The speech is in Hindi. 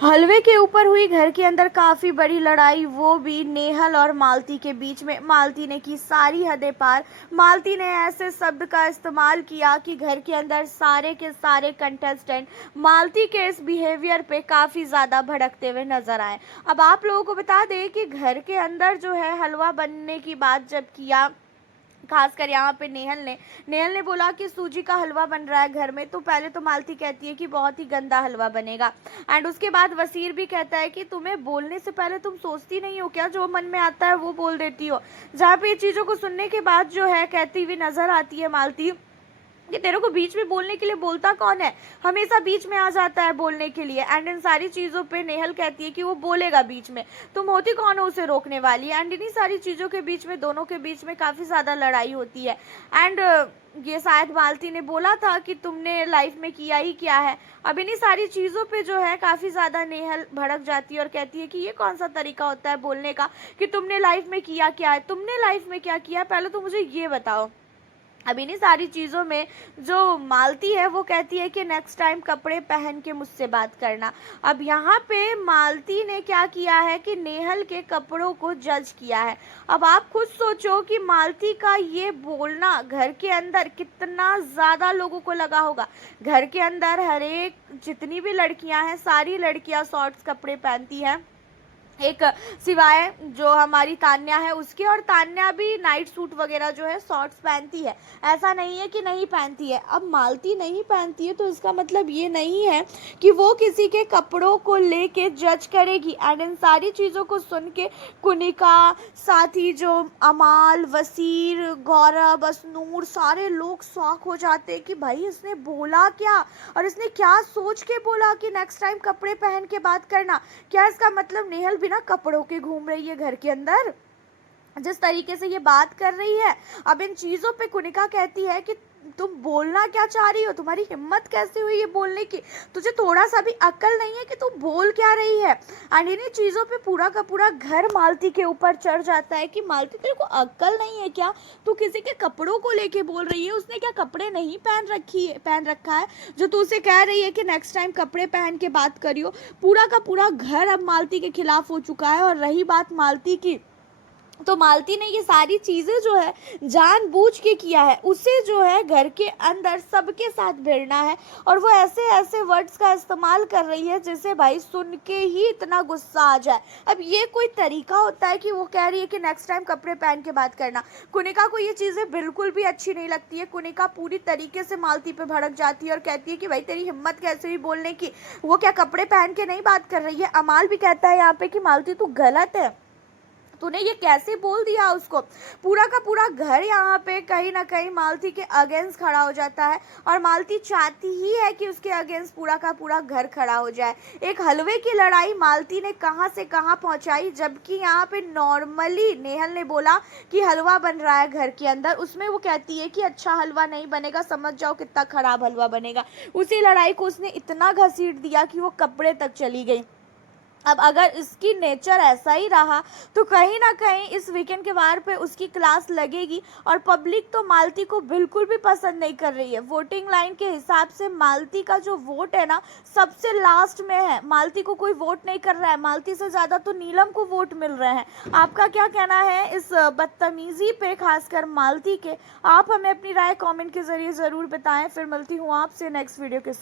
हलवे के ऊपर हुई घर के अंदर काफी बड़ी लड़ाई, वो भी नेहल और मालती के बीच में। मालती ने की सारी हदें पार। मालती ने ऐसे शब्द का इस्तेमाल किया कि घर के अंदर सारे के सारे कंटेस्टेंट मालती के इस बिहेवियर पे काफी ज्यादा भड़कते हुए नजर आए। अब आप लोगों को बता दें कि घर के अंदर जो है हलवा बनने की बात जब किया, खासकर यहाँ पे नेहल ने बोला कि सूजी का हलवा बन रहा है घर में, तो पहले तो मालती कहती है कि बहुत ही गंदा हलवा बनेगा। एंड उसके बाद वसीर भी कहता है कि तुम्हें बोलने से पहले तुम सोचती नहीं हो क्या, जो मन में आता है वो बोल देती हो। जहाँ पे ये चीज़ों को सुनने के बाद जो है कहती हुई नजर आती है मालती कि तेरे को बीच में बोलने के लिए बोलता कौन है, हमेशा बीच में आ जाता है बोलने के लिए। एंड इन सारी चीज़ों पे नेहल कहती है कि वो बोलेगा बीच में, तुम होती कौन हो उसे रोकने वाली। एंड इन्हीं सारी चीज़ों के बीच में दोनों के बीच में काफ़ी ज़्यादा लड़ाई होती है। एंड ये शायद मालती ने बोला था कि तुमने लाइफ में किया ही क्या है। अब इन्हीं सारी चीज़ों पे जो है काफ़ी ज़्यादा नेहल भड़क जाती है और कहती है कि ये कौन सा तरीका होता है बोलने का कि तुमने लाइफ में किया क्या है, तुमने लाइफ में क्या किया, पहले तो मुझे ये बताओ। अब इन्हीं सारी चीज़ों में जो मालती है वो कहती है कि नेक्स्ट टाइम कपड़े पहन के मुझसे बात करना। अब यहाँ पे मालती ने क्या किया है कि नेहल के कपड़ों को जज किया है। अब आप खुद सोचो कि मालती का ये बोलना घर के अंदर कितना ज़्यादा लोगों को लगा होगा। घर के अंदर हर एक जितनी भी लड़कियां हैं, सारी लड़कियां शॉर्ट्स कपड़े पहनती हैं, एक सिवाय जो हमारी तान्या है उसके, और तान्या भी नाइट सूट वगैरह जो है शॉर्ट्स पहनती है, ऐसा नहीं है कि नहीं पहनती है। अब मालती नहीं पहनती है तो इसका मतलब ये नहीं है कि वो किसी के कपड़ों को लेके जज करेगी। एंड इन सारी चीज़ों को सुन के कुनिका, साथ ही जो अमाल, वसीर, गौरव, असनूर, सारे लोग शॉक हो जाते हैं कि भाई इसने बोला क्या, और इसने क्या सोच के बोला कि नेक्स्ट टाइम कपड़े पहन के बात करना। क्या इसका मतलब नेहल बिना कपड़ों के घूम रही है घर के अंदर, जिस तरीके से ये बात कर रही है। अब इन चीज़ों पे कुनिका कहती है कि तुम बोलना क्या चाह रही हो, तुम्हारी हिम्मत कैसे हुई ये बोलने की, तुझे थोड़ा सा भी अक्ल नहीं है कि तू बोल क्या रही है। एंड इन्हीं चीज़ों पे पूरा का पूरा घर मालती के ऊपर चढ़ जाता है कि मालती तेरे को अक्ल नहीं है क्या, तू किसी के कपड़ों को लेके बोल रही है, उसने क्या कपड़े नहीं पहन रखा है जो तू उसे कह रही है कि नेक्स्ट टाइम कपड़े पहन के बात करियो। पूरा का पूरा घर अब मालती के खिलाफ हो चुका है। और रही बात मालती की, तो मालती ने ये सारी चीज़ें जो है जानबूझ के किया है, उसे जो है घर के अंदर सबके साथ भिड़ना है, और वो ऐसे ऐसे वर्ड्स का इस्तेमाल कर रही है जिसे भाई सुन के ही इतना गुस्सा आ जाए। अब ये कोई तरीका होता है कि वो कह रही है कि नेक्स्ट टाइम कपड़े पहन के बात करना। कुनिका को ये चीज़ें बिल्कुल भी अच्छी नहीं लगती है। कुनिका पूरी तरीके से मालती पे भड़क जाती है और कहती है कि भाई तेरी हिम्मत कैसे हुई बोलने की, वो क्या कपड़े पहन के नहीं बात कर रही है। अमाल भी कहता है यहाँ पे कि मालती तू गलत है, तूने ये कैसे बोल दिया उसको। पूरा का पूरा घर यहाँ पे कहीं ना कहीं मालती के अगेंस्ट खड़ा हो जाता है, और मालती चाहती ही है कि उसके अगेंस्ट पूरा का पूरा घर खड़ा हो जाए। एक हलवे की लड़ाई मालती ने कहाँ से कहाँ पहुँचाई, जबकि यहाँ पे नॉर्मली नेहल ने बोला कि हलवा बन रहा है घर के अंदर, उसमें वो कहती है कि अच्छा हलवा नहीं बनेगा, समझ जाओ कितना खराब हलवा बनेगा। उसी लड़ाई को उसने इतना घसीट दिया कि वो कपड़े तक चली गई। अब अगर इसकी नेचर ऐसा ही रहा तो कहीं ना कहीं इस वीकेंड के वार पे उसकी क्लास लगेगी, और पब्लिक तो मालती को बिल्कुल भी पसंद नहीं कर रही है। वोटिंग लाइन के हिसाब से मालती का जो वोट है ना सबसे लास्ट में है, मालती को कोई वोट नहीं कर रहा है, मालती से ज़्यादा तो नीलम को वोट मिल रहे हैं। आपका क्या कहना है इस बदतमीज़ी पे, खासकर मालती के? आप हमें अपनी राय कमेंट के ज़रिए ज़रूर बताएं। फिर मिलती हूँ आपसे नेक्स्ट वीडियो के साथ।